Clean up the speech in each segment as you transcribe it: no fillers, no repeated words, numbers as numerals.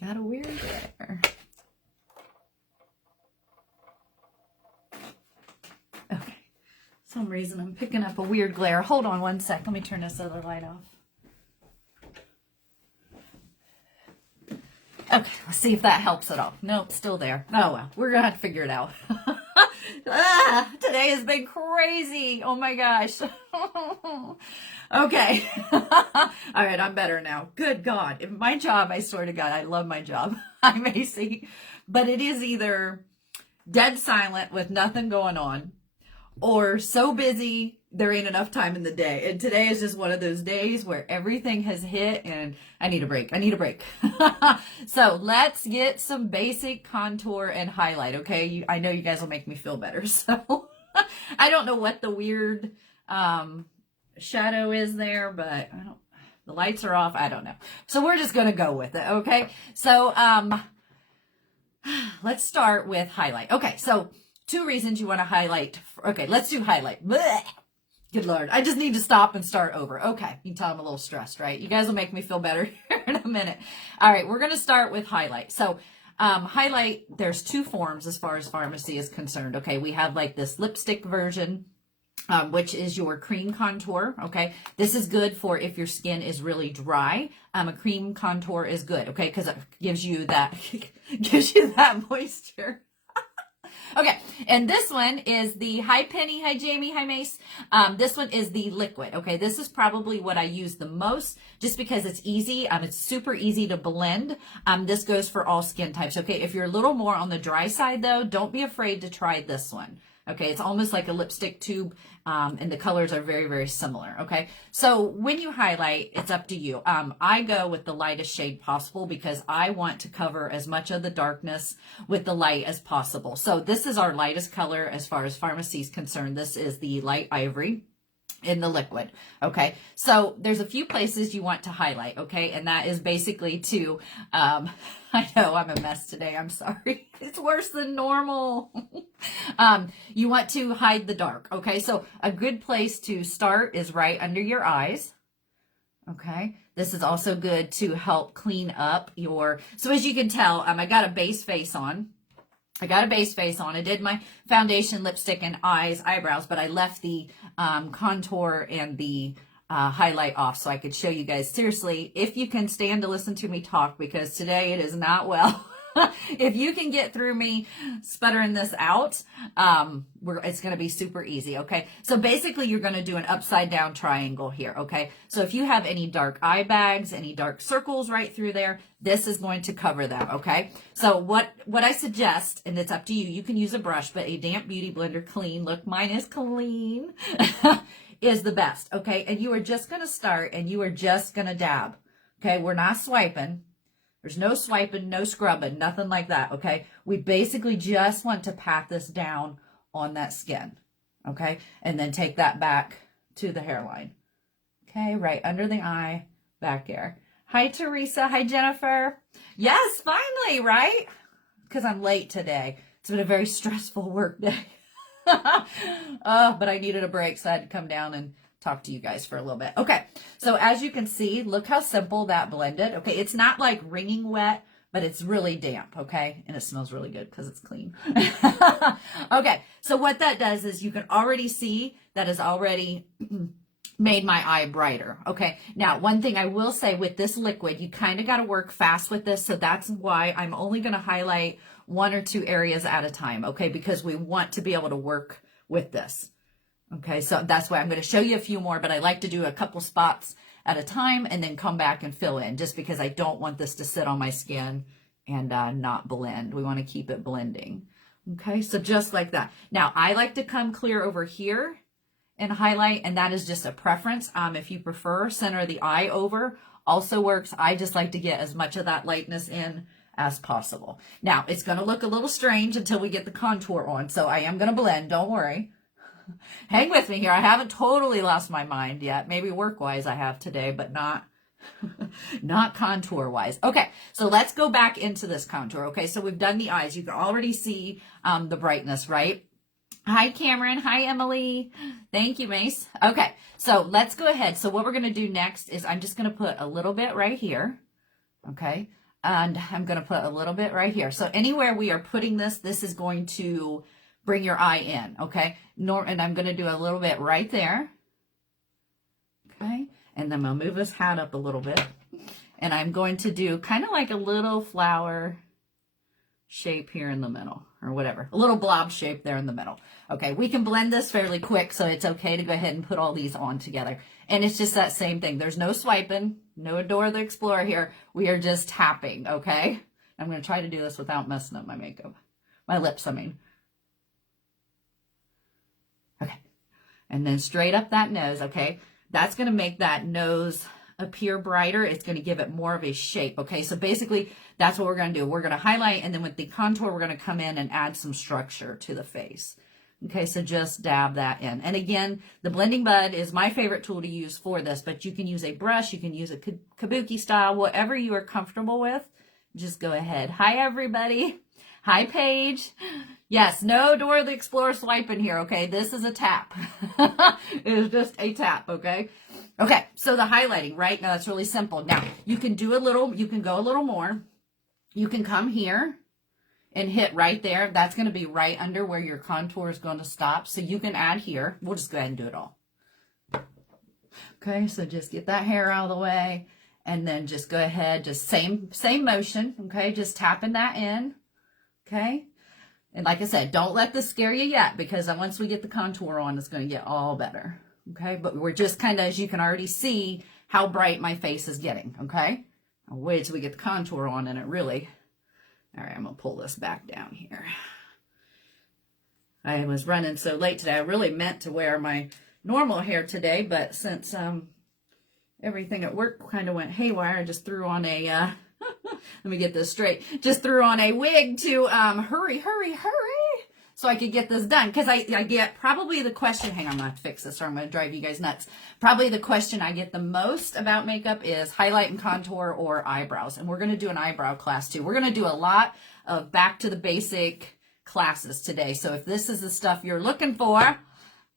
Got a weird glare. Okay. For some reason I'm picking up a weird glare. Hold on one sec. Let me turn this other light off. Okay, let's see if that helps at all. Nope, still there. Oh well, we're gonna have to figure it out. Today has been crazy. Oh my gosh. Okay. All right, I'm better now. Good God. If my job, I swear to God, I love my job. I'm Macy. But it is either dead silent with nothing going on, or so busy there ain't enough time in the day. And today is just one of those days where everything has hit and I need a break. I need a break. So let's get some basic contour and highlight, okay? I know you guys will make me feel better. So I don't know what the weird shadow is there, but the lights are off. I don't know. So we're just going to go with it, okay? So let's start with highlight. Okay, so 2 reasons you want to highlight. Okay, let's do highlight. Blech. Good Lord. I just need to stop and start over. Okay, you can tell I'm a little stressed, right? You guys will make me feel better here in a minute. All right, we're going to start with highlight. So highlight, there's 2 forms as far as pharmacy is concerned. Okay, we have like this lipstick version, which is your cream contour. Okay, this is good for if your skin is really dry. A cream contour is good, okay, because it gives you that moisture. Okay, and this one is the, hi Penny, hi Jamie, hi Mace. This one is the liquid. Okay, this is probably what I use the most just because it's easy. It's super easy to blend. This goes for all skin types. Okay, if you're a little more on the dry side though, don't be afraid to try this one. Okay, it's almost like a lipstick tube, and the colors are very, very similar. Okay, so when you highlight, it's up to you. I go with the lightest shade possible because I want to cover as much of the darkness with the light as possible. So this is our lightest color as far as pharmacy is concerned. This is the light ivory in the liquid. Okay, so there's a few places you want to highlight, okay, and that is basically to I know I'm a mess today, I'm sorry. It's worse than normal. You want to hide the dark, okay? So a good place to start is right under your eyes. Okay, this is also good to help clean up your, so as you can tell, I got a base face on. I did my foundation, lipstick, and eyebrows, but I left the contour and the highlight off so I could show you guys. Seriously, if you can stand to listen to me talk, because today it is not well. If you can get through me sputtering this out, it's going to be super easy, okay? So basically, you're going to do an upside down triangle here, okay? So if you have any dark eye bags, any dark circles right through there, this is going to cover them, okay? So what I suggest, and it's up to you, you can use a brush, but a damp beauty blender clean, look, mine is clean, is the best, okay? And you are just going to start, and you are just going to dab, okay? We're not swiping. There's no swiping, no scrubbing, nothing like that, okay? We basically just want to pat this down on that skin, okay? And then take that back to the hairline, okay? Right under the eye, back there. Hi, Teresa. Hi, Jennifer. Yes, finally, right? Because I'm late today. It's been a very stressful work day. But I needed a break, so I had to come down and talk to you guys for a little bit. Okay, so as you can see, look how simple that blended. Okay, it's not like wringing wet, but it's really damp, okay? And it smells really good because it's clean. Okay, so what that does is you can already see that has already made my eye brighter, okay? Now, one thing I will say with this liquid, you kind of got to work fast with this, so that's why I'm only going to highlight 1 or 2 areas at a time, okay? Because we want to be able to work with this. Okay, so that's why I'm going to show you a few more, but I like to do a couple spots at a time and then come back and fill in, just because I don't want this to sit on my skin and not blend. We want to keep it blending. Okay, so just like that. Now, I like to come clear over here and highlight, and that is just a preference. If you prefer, center the eye over also works. I just like to get as much of that lightness in as possible. Now, it's going to look a little strange until we get the contour on, so I am going to blend, don't worry. Hang with me here. I haven't totally lost my mind yet. Maybe work-wise I have today, but not contour-wise. Okay, so let's go back into this contour. Okay, so we've done the eyes. You can already see the brightness, right? Hi, Cameron. Hi, Emily. Thank you, Mace. Okay, so let's go ahead. So what we're going to do next is I'm just going to put a little bit right here. Okay, And I'm going to put a little bit right here. So anywhere we are putting this, this is going to bring your eye in, okay? And I'm going to do a little bit right there. Okay, and then I'm going to move this hat up a little bit. And I'm going to do kind of like a little flower shape here in the middle, or whatever. A little blob shape there in the middle. Okay, we can blend this fairly quick, so it's okay to go ahead and put all these on together. And it's just that same thing. There's no swiping, no Dora the Explorer here. We are just tapping, okay? I'm going to try to do this without messing up my makeup. My lips, I mean. Okay, and then straight up that nose, okay? That's going to make that nose appear brighter. It's going to give it more of a shape. Okay, so basically that's what we're going to do. We're going to highlight, and then with the contour, we're going to come in and add some structure to the face. Okay, so just dab that in. And again, the blending bud is my favorite tool to use for this, but you can use a brush, you can use a kabuki style, whatever you are comfortable with. Just go ahead. Hi, everybody. Hi, Paige. Yes, no Dora the Explorer swiping here, okay? This is a tap. It is just a tap, okay? Okay, so the highlighting, right? Now, that's really simple. Now, you can do a little, you can go a little more. You can come here and hit right there. That's going to be right under where your contour is going to stop. So you can add here. We'll just go ahead and do it all. Okay, so just get that hair out of the way. And then just go ahead, just same motion, okay? Just tapping that in, okay? And like I said, don't let this scare you yet, because once we get the contour on, it's going to get all better, okay? But we're just kind of, as you can already see, how bright my face is getting, okay? I'll wait till we get the contour on, and it really... All right, I'm going to pull this back down here. I was running so late today. I really meant to wear my normal hair today, but since everything at work kind of went haywire, I just threw on a... let me get this straight. Just threw on a wig to hurry, so I could get this done. Because I get probably the question, hang on, I'm going to have to fix this or I'm going to drive you guys nuts. Probably the question I get the most about makeup is highlight and contour or eyebrows. And we're going to do an eyebrow class too. We're going to do a lot of back to the basic classes today. So if this is the stuff you're looking for,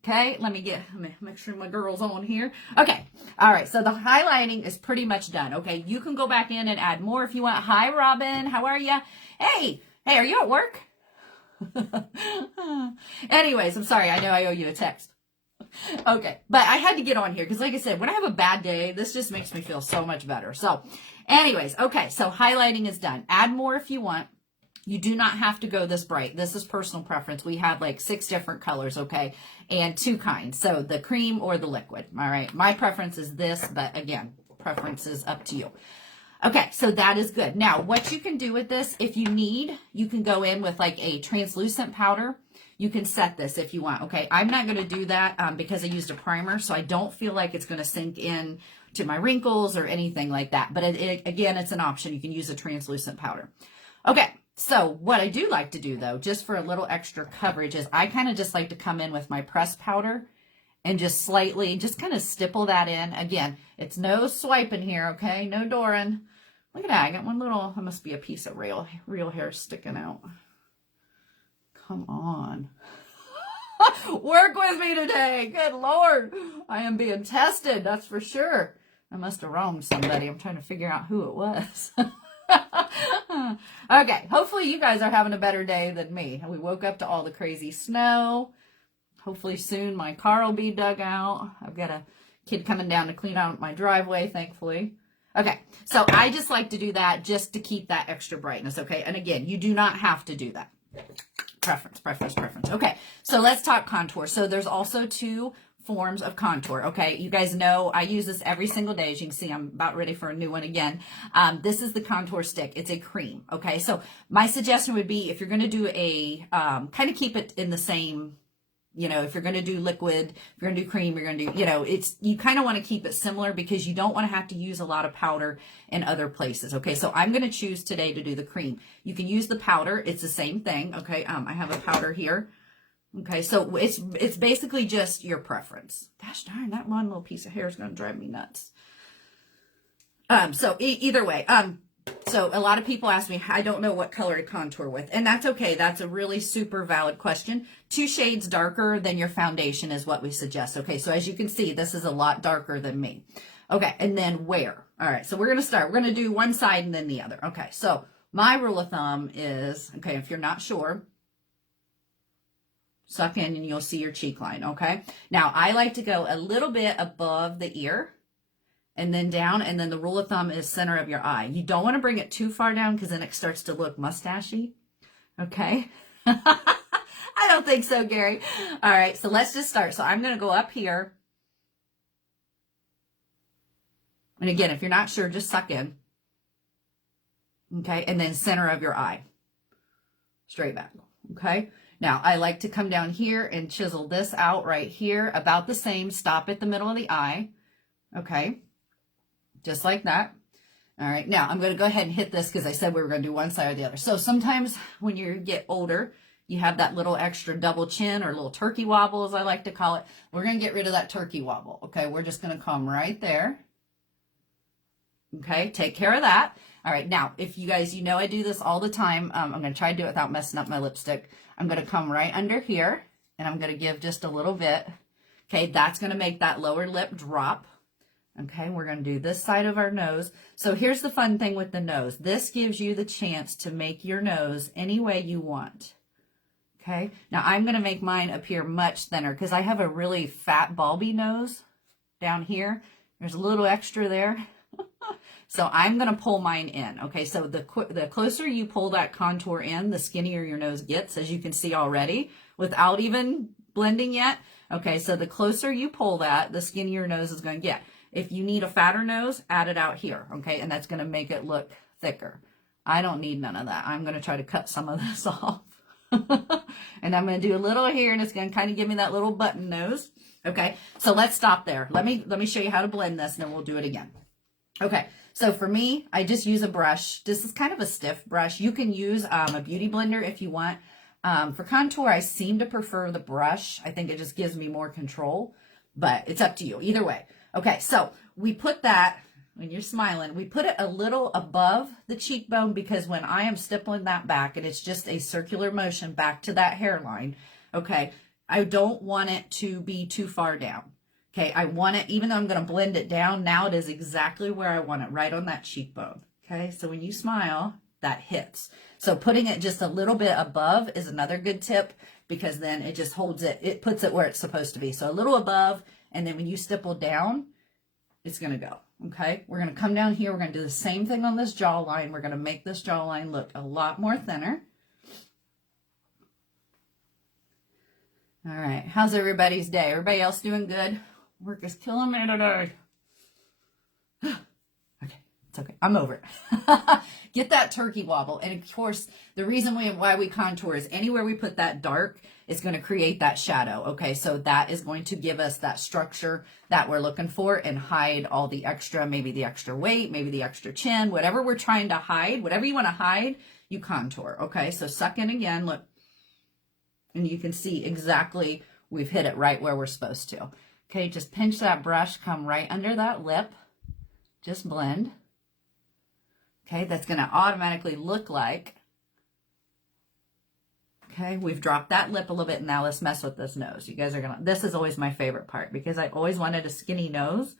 okay, let me make sure my girl's on here. Okay, all right, so the highlighting is pretty much done. Okay, you can go back in and add more if you want. Hi, Robin, how are you? Hey, are you at work? Anyways, I'm sorry, I know I owe you a text. Okay, but I had to get on here because like I said, when I have a bad day, this just makes me feel so much better. So anyways, okay, so highlighting is done. Add more if you want. You do not have to go this bright. This is personal preference. We have like 6 different colors, okay, and 2 kinds. So the cream or the liquid, all right? My preference is this, but again, preference is up to you. Okay, so that is good. Now, what you can do with this, if you need, you can go in with like a translucent powder. You can set this if you want, okay? I'm not going to do that because I used a primer, so I don't feel like it's going to sink in to my wrinkles or anything like that. But again, it's an option. You can use a translucent powder. Okay, so what I do like to do, though, just for a little extra coverage, is I kind of just like to come in with my pressed powder and just slightly, just kind of stipple that in. Again, it's no swiping here, okay? No Doran. Look at that. I got one little, that must be a piece of real hair sticking out. Come on. Work with me today. Good Lord. I am being tested, that's for sure. I must have wronged somebody. I'm trying to figure out who it was. Okay, hopefully you guys are having a better day than me. We woke up to all the crazy snow. Hopefully soon my car will be dug out. I've got a kid coming down to clean out my driveway, thankfully. Okay, so I just like to do that just to keep that extra brightness, okay? And again, you do not have to do that. Preference. Okay, so let's talk contour. So there's also 2 forms of contour, okay? You guys know I use this every single day. As you can see, I'm about ready for a new one again. This is the contour stick. It's a cream, okay? So my suggestion would be, if you're going to do a, kind of keep it in the same, you know, if you're going to do liquid, if you're going to do cream, you're going to do, you know, you kind of want to keep it similar because you don't want to have to use a lot of powder in other places, okay? So I'm going to choose today to do the cream. You can use the powder. It's the same thing, okay? I have a powder here. Okay, so it's basically just your preference. Gosh darn, that one little piece of hair is going to drive me nuts. So either way, so a lot of people ask me, I don't know what color to contour with, and that's okay. That's a really super valid question. 2 shades darker than your foundation is what we suggest. Okay, so as you can see, this is a lot darker than me. Okay, and then where? All right, so we're going to start. We're going to do one side and then the other. Okay, so my rule of thumb is, okay, if you're not sure, suck in and you'll see your cheek line, okay? Now, I like to go a little bit above the ear and then down, and then the rule of thumb is center of your eye. You don't want to bring it too far down because then it starts to look mustachy, okay? I don't think so, Gary. All right, so let's just start. So I'm going to go up here. And again, if you're not sure, just suck in. Okay, and then center of your eye. Straight back, okay? Now, I like to come down here and chisel this out right here, about the same. Stop at the middle of the eye, okay? Just like that. All right, now I'm going to go ahead and hit this because I said we were going to do one side or the other. So sometimes when you get older, you have that little extra double chin or little turkey wobble, as I like to call it. We're going to get rid of that turkey wobble, okay? We're just going to come right there. Okay, take care of that. All right, now, if you guys, you know I do this all the time. I'm going to try to do it without messing up my lipstick. I'm going to come right under here, and I'm going to give just a little bit. Okay, that's going to make that lower lip drop. Okay, we're going to do this side of our nose. So here's the fun thing with the nose. This gives you the chance to make your nose any way you want. Okay, now I'm going to make mine appear much thinner because I have a really fat, bulby nose down here. There's a little extra there. So I'm going to pull mine in. Okay, so the closer you pull that contour in, the skinnier your nose gets, as you can see already, without even blending yet. Okay, so the closer you pull that, the skinnier your nose is going to get. If you need a fatter nose, add it out here, okay, and that's going to make it look thicker. I don't need none of that. I'm going to try to cut some of this off. And I'm going to do a little here, and it's going to kind of give me that little button nose. Okay, so let's stop there. Let me show you how to blend this, and then we'll do it again. Okay, so for me, I just use a brush. This is kind of a stiff brush. You can use a beauty blender if you want. For contour, I seem to prefer the brush. I think it just gives me more control, but it's up to you either way. Okay, so we put that, when you're smiling, we put it a little above the cheekbone because when I am stippling that back, and it's just a circular motion back to that hairline, okay, I don't want it to be too far down. Okay, I want it, even though I'm going to blend it down, now it is exactly where I want it, right on that cheekbone. Okay, so when you smile, that hits. So putting it just a little bit above is another good tip because then it just holds it, it puts it where it's supposed to be. So a little above, and then when you stipple down, it's going to go. Okay, we're going to come down here. We're going to do the same thing on this jawline. We're going to make this jawline look a lot more thinner. All right, how's everybody's day? Everybody else doing good? Work is killing me today. Okay, it's okay. I'm over it. Get that turkey wobble. And of course, the reason why we contour is anywhere we put that dark, it's going to create that shadow. Okay, so that is going to give us that structure that we're looking for and hide all the extra, maybe the extra weight, maybe the extra chin, whatever we're trying to hide, whatever you want to hide, you contour. Okay, so suck in again, look. And you can see exactly we've hit it right where we're supposed to. Okay, just pinch that brush, come right under that lip, just blend. Okay, that's going to automatically look like, okay, we've dropped that lip a little bit, and now let's mess with this nose. You guys are going to, this is always my favorite part because I always wanted a skinny nose,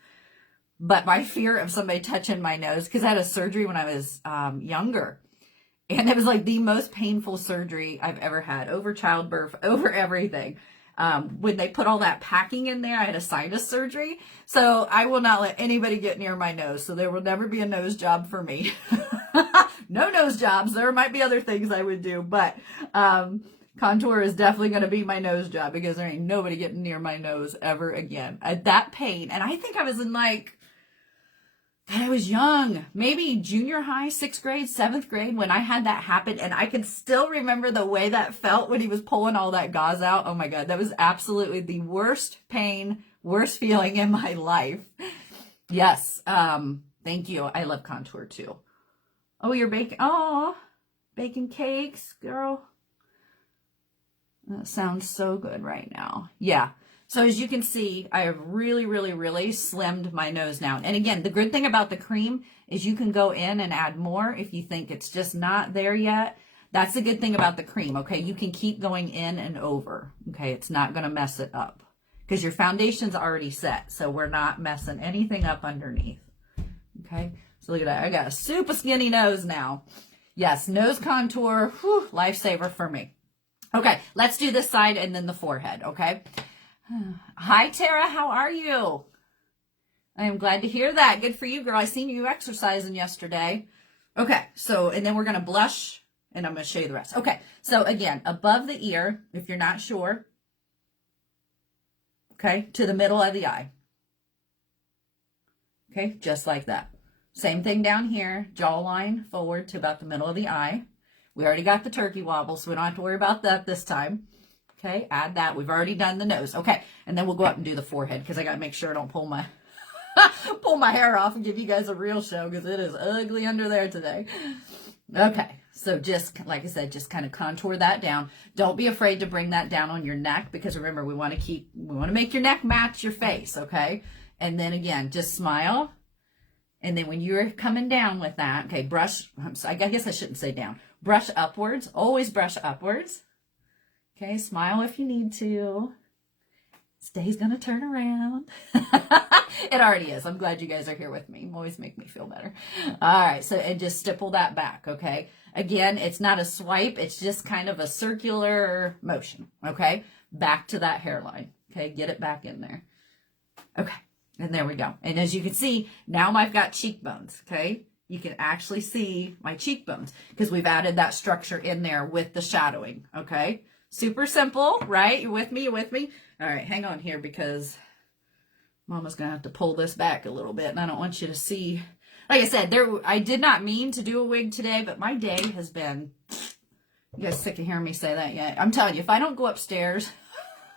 but my fear of somebody touching my nose, because I had a surgery when I was younger, and it was like the most painful surgery I've ever had, over childbirth, over everything. When they put all that packing in there, I had a sinus surgery. So I will not let anybody get near my nose. So there will never be a nose job for me. No nose jobs. There might be other things I would do, but contour is definitely going to be my nose job because there ain't nobody getting near my nose ever again. That pain. And I think I was in like, God, I was young, maybe junior high, 6th grade, 7th grade when I had that happen. And I can still remember the way that felt when he was pulling all that gauze out. Oh my God, that was absolutely the worst pain, worst feeling in my life. Yes. Thank you. I love contour too. Oh, you're baking. Oh, baking cakes, girl. That sounds so good right now. Yeah. So as you can see, I have really, really, really slimmed my nose down. And again, the good thing about the cream is you can go in and add more if you think it's just not there yet. That's the good thing about the cream, okay? You can keep going in and over, okay? It's not going to mess it up. because your foundation's already set. So we're not messing anything up underneath. Okay, so look at that. I got a super skinny nose now. Yes, nose contour, whew, lifesaver for me. Okay, let's do this side and then the forehead, okay? Hi, Tara, how are you? I am glad to hear that. Good for you, girl. I seen you exercising yesterday. Okay, so, and then we're going to blush, and I'm going to show you the rest. Okay, so again, above the ear, if you're not sure, okay, to the middle of the eye. Okay, just like that. Same thing down here, jawline forward to about the middle of the eye. We already got the turkey wobble, so we don't have to worry about that this time. Okay, add that. We've already done the nose. Okay, and then we'll go up and do the forehead because I got to make sure I don't pull my pull my hair off and give you guys a real show because it is ugly under there today. Okay, so just like I said, just kind of contour that down. Don't be afraid to bring that down on your neck because remember, we want to make your neck match your face, okay? And then again, just smile. And then when you're coming down with that, okay, brush, I guess I shouldn't say down. Brush upwards. Always brush upwards. Okay, smile if you need to. This day's going to turn around. It already is. I'm glad you guys are here with me. Always make me feel better. All right, so and just stipple that back, okay? Again, it's not a swipe. It's just kind of a circular motion, okay? Back to that hairline, okay? Get it back in there. Okay. And there we go. And as you can see, now I've got cheekbones, okay? You can actually see my cheekbones because we've added that structure in there with the shadowing, okay? Super simple, right? You with me? You with me? All right, hang on here because Mama's going to have to pull this back a little bit, and I don't want you to see. Like I said, I did not mean to do a wig today, but my day has been, you guys sick of hearing me say that yet? I'm telling you, if I don't go upstairs...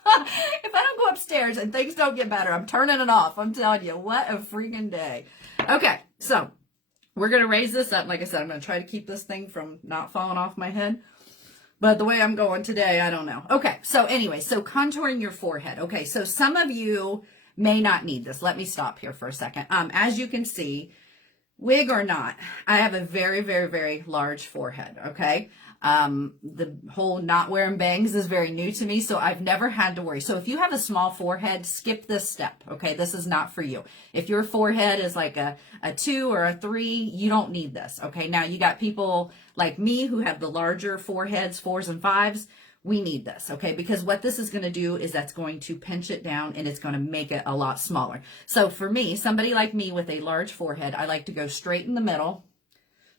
if I don't go upstairs and things don't get better, I'm turning it off. I'm telling you, what a freaking day. Okay, so we're going to raise this up. Like I said, I'm going to try to keep this thing from not falling off my head. But the way I'm going today, I don't know. Okay, so anyway, so contouring your forehead. Okay, so some of you may not need this. Let me stop here for a second. As you can see, wig or not, I have a very, very, very large forehead, okay? The whole not wearing bangs is very new to me, so I've never had to worry. So if you have a small forehead, skip this step, okay? This is not for you. If your forehead is like a 2 or a 3, you don't need this, okay? Now, you got people like me who have the larger foreheads, 4s and 5s. We need this, okay? Because what this is going to do is that's going to pinch it down and it's going to make it a lot smaller. So for me, somebody like me with a large forehead, I like to go straight in the middle,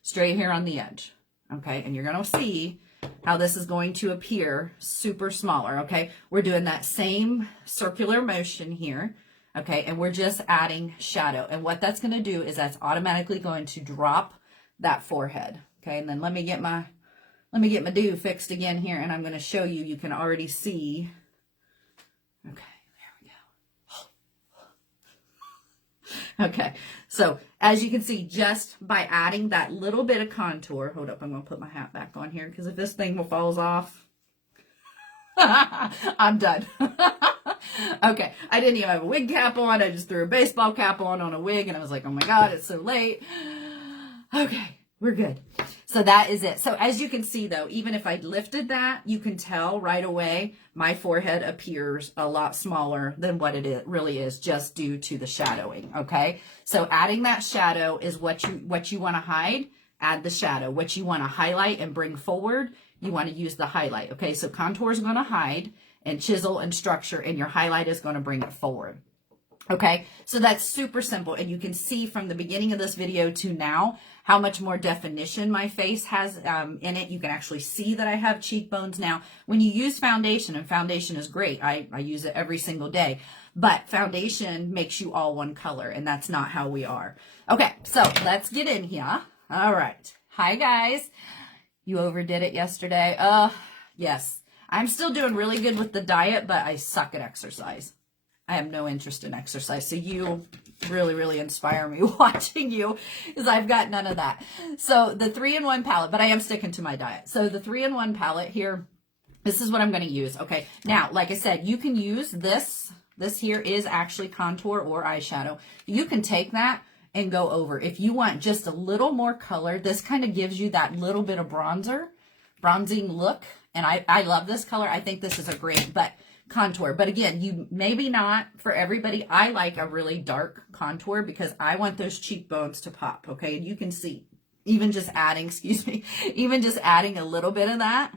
straight here on the edge. Okay, and you're going to see how this is going to appear super smaller, okay? We're doing that same circular motion here, okay? And we're just adding shadow. And what that's going to do is that's automatically going to drop that forehead, okay? And then let me get my do fixed again here, and I'm going to show you. You can already see. Okay, there we go. Okay, so as you can see, just by adding that little bit of contour, hold up, I'm going to put my hat back on here because if this thing falls off, I'm done. Okay, I didn't even have a wig cap on. I just threw a baseball cap on a wig, and I was like, oh my God, it's so late. Okay, we're good. So that is it. So as you can see, though, even if I lifted that, you can tell right away my forehead appears a lot smaller than what it really is just due to the shadowing, okay? So adding that shadow is what you want to hide. Add the shadow. What you want to highlight and bring forward, you want to use the highlight, okay? So contour is going to hide and chisel and structure, and your highlight is going to bring it forward. Okay, so that's super simple, and you can see from the beginning of this video to now how much more definition my face has in it. You can actually see that I have cheekbones now. When you use foundation, and foundation is great, I use it every single day, but foundation makes you all one color, and that's not how we are. Okay, so let's get in here. All right. Hi, guys. You overdid it yesterday. Yes. I'm still doing really good with the diet, but I suck at exercise. I have no interest in exercise. So you really, really inspire me watching you because I've got none of that. So the 3-in-1 palette, but I am sticking to my diet. So the 3-in-1 palette here, this is what I'm going to use. Okay. Now, like I said, you can use this. This here is actually contour or eyeshadow. You can take that and go over. If you want just a little more color, this kind of gives you that little bit of bronzing look. And I love this color. I think this is a great, but contour. But again, you maybe not for everybody. I like a really dark contour because I want those cheekbones to pop, okay? And you can see, even just adding, excuse me, even just adding a little bit of that,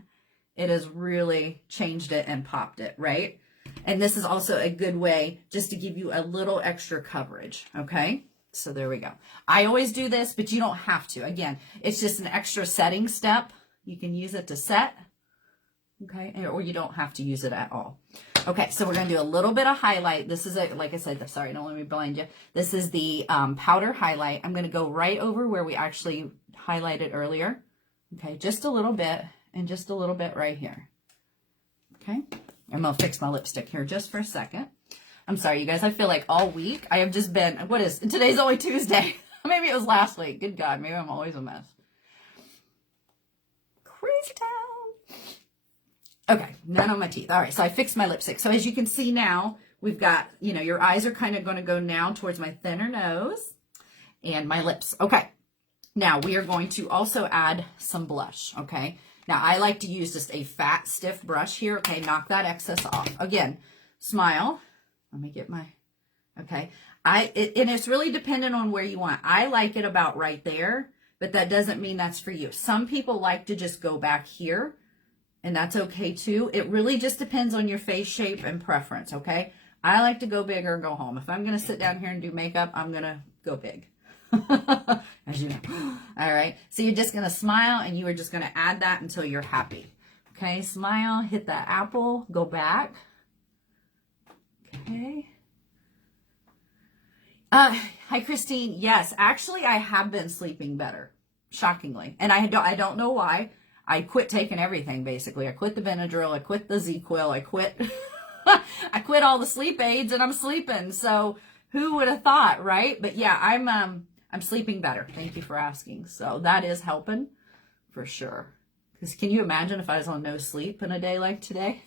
it has really changed it and popped it, right? And this is also a good way just to give you a little extra coverage, okay? So there we go. I always do this, but you don't have to. Again, it's just an extra setting step. You can use it to set, okay? Or you don't have to use it at all. Okay, so we're going to do a little bit of highlight. This is, like I said, sorry, don't let me blind you. This is the powder highlight. I'm going to go right over where we actually highlighted earlier. Okay, just a little bit and just a little bit right here. Okay, I'm going to fix my lipstick here just for a second. I'm sorry, you guys. I feel like all week I have just been, today's only Tuesday. Maybe it was last week. Good God, maybe I'm always a mess. Crazy town. Okay, none on my teeth. All right, so I fixed my lipstick. So as you can see now, we've got, you know, your eyes are kind of going to go now towards my thinner nose and my lips. Okay, now we are going to also add some blush, okay? Now I like to use just a fat, stiff brush here, okay? Knock that excess off. Again, smile. Let me get my, okay. And it's really dependent on where you want. I like it about right there, but that doesn't mean that's for you. Some people like to just go back here, and that's okay too. It really just depends on your face shape and preference, okay? I like to go big or go home. If I'm going to sit down here and do makeup, I'm going to go big, as you know. All right, so you're just going to smile, and you are just going to add that until you're happy. Okay, smile, hit that apple, go back. Okay. Hi, Christine. Yes, actually, I have been sleeping better, shockingly. And I don't know why. I quit taking everything, basically. I quit the Benadryl. I quit the Z-Quil. I quit all the sleep aids, and I'm sleeping. So who would have thought, right? But yeah, I'm sleeping better. Thank you for asking. So that is helping for sure. Because can you imagine if I was on no sleep in a day like today?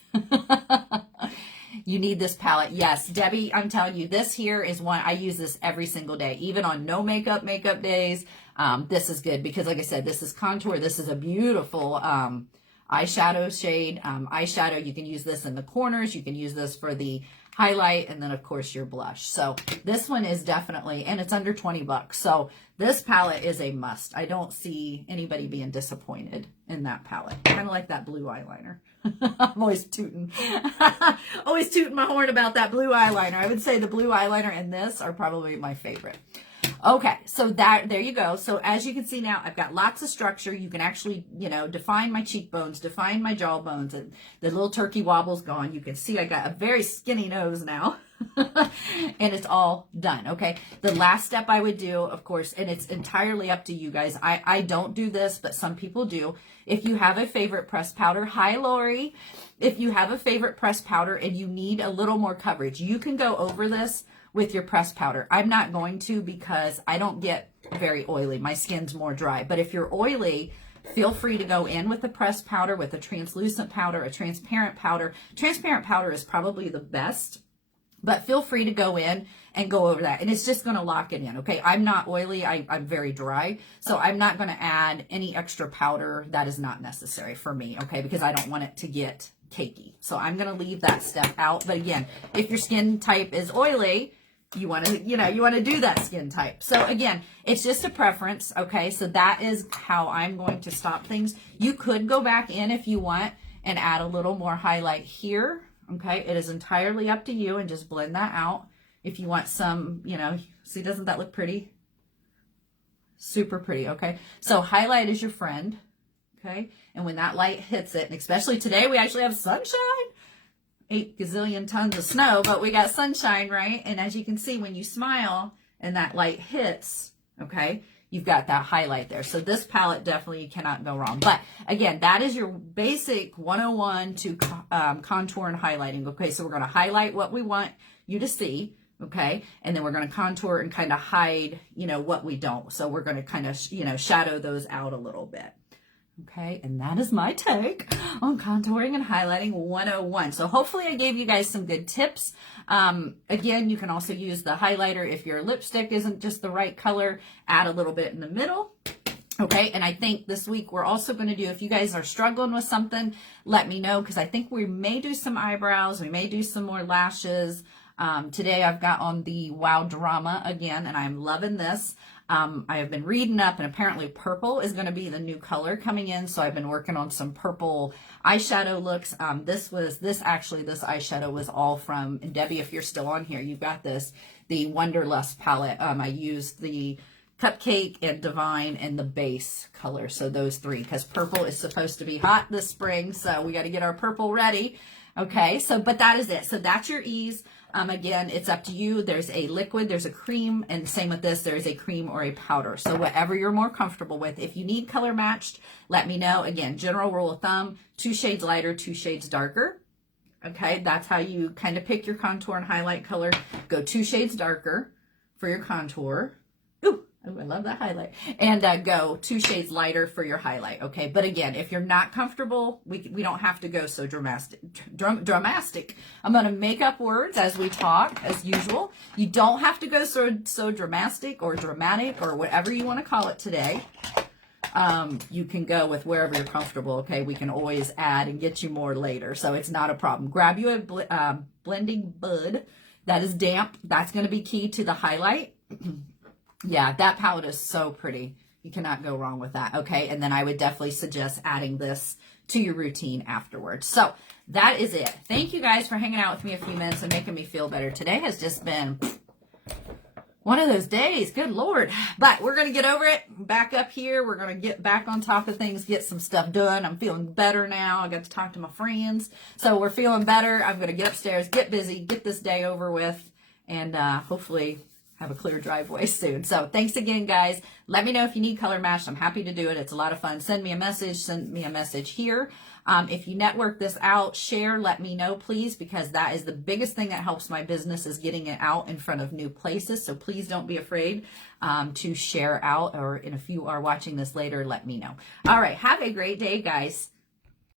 You need this palette. Yes, Debbie, I'm telling you, this here is one, I use this every single day, even on no makeup days. This is good because, like I said, this is contour. This is a beautiful eyeshadow shade. Eyeshadow, you can use this in the corners. You can use this for the highlight, and then, of course, your blush. So this one is definitely, and it's under 20 bucks. So this palette is a must. I don't see anybody being disappointed in that palette. Kind of like that blue eyeliner. I'm always tooting my horn about that blue eyeliner. I would say the blue eyeliner and this are probably my favorite. Okay, so there you go. So as you can see now, I've got lots of structure. You can actually, you know, define my cheekbones, define my jawbones, and the little turkey wobble's gone. You can see I got a very skinny nose now. And it's all done. Okay, the last step I would do, of course, and it's entirely up to you guys. I don't do this, but some people do. If you have a favorite pressed powder, hi Lori. If you have a favorite pressed powder and you need a little more coverage, you can go over this with your pressed powder. I'm not going to because I don't get very oily. My skin's more dry. But if you're oily, feel free to go in with a pressed powder, with a translucent powder, a transparent powder. Transparent powder is probably the best. But feel free to go in and go over that. And it's just going to lock it in, okay? I'm not oily. I'm very dry. So I'm not going to add any extra powder. That is not necessary for me, okay? Because I don't want it to get cakey. So I'm going to leave that step out. But again, if your skin type is oily, you want to, you want to do that skin type. So again, it's just a preference, okay? So that is how I'm going to stop things. You could go back in if you want and add a little more highlight here. Okay, it is entirely up to you, and just blend that out. If you want some, see, doesn't that look pretty? Super pretty, okay? So highlight is your friend, okay? And when that light hits it, and especially today, we actually have sunshine. 8 gazillion tons of snow, but we got sunshine, right? And as you can see, when you smile and that light hits, okay, you've got that highlight there. So this palette, definitely you cannot go wrong. But again, that is your basic 101 to contour and highlighting. Okay, so we're going to highlight what we want you to see, okay? And then we're going to contour and kind of hide, what we don't. So we're going to kind of, shadow those out a little bit. Okay, and that is my take on contouring and highlighting 101. So hopefully I gave you guys some good tips. Again, you can also use the highlighter if your lipstick isn't just the right color. Add a little bit in the middle. Okay, and I think this week we're also going to do, if you guys are struggling with something, let me know, because I think we may do some eyebrows, we may do some more lashes. Today I've got on the Wow Drama again, and I'm loving this. I have been reading up, and apparently purple is going to be the new color coming in, so I've been working on some purple eyeshadow looks. This eyeshadow was all from, and Debbie, if you're still on here, you've got this, the Wonderlust palette. I used the Cupcake and Divine and the base color, so those three, because purple is supposed to be hot this spring, so we got to get our purple ready. Okay, so but that is it. So that's your ease. Again, it's up to you. There's a liquid, there's a cream, and same with this, there's a cream or a powder. So whatever you're more comfortable with. If you need color matched, let me know. Again, general rule of thumb, 2 shades lighter, 2 shades darker. Okay, that's how you kind of pick your contour and highlight color. Go 2 shades darker for your contour. Ooh, I love that highlight. And go 2 shades lighter for your highlight, okay? But again, if you're not comfortable, we don't have to go so dramatic. I'm going to make up words as we talk, as usual. You don't have to go so dramatic or dramatic or whatever you want to call it today. You can go with wherever you're comfortable, okay? We can always add and get you more later, so it's not a problem. Grab you a blending bud that is damp. That's going to be key to the highlight. Yeah, that palette is so pretty. You cannot go wrong with that, okay? And then I would definitely suggest adding this to your routine afterwards. So that is it. Thank you guys for hanging out with me a few minutes and making me feel better. Today has just been one of those days, good Lord. But we're going to get over it, back up here. We're going to get back on top of things, get some stuff done. I'm feeling better now. I got to talk to my friends. So we're feeling better. I'm going to get upstairs, get busy, get this day over with, and hopefully have a clear driveway soon. So thanks again, guys. Let me know if you need color matched. I'm happy to do it. It's a lot of fun. Send me a message here. If you network this out, share, let me know, please, because that is the biggest thing that helps my business, is getting it out in front of new places. So please don't be afraid to share out, or if you are watching this later, let me know. All right. Have a great day, guys.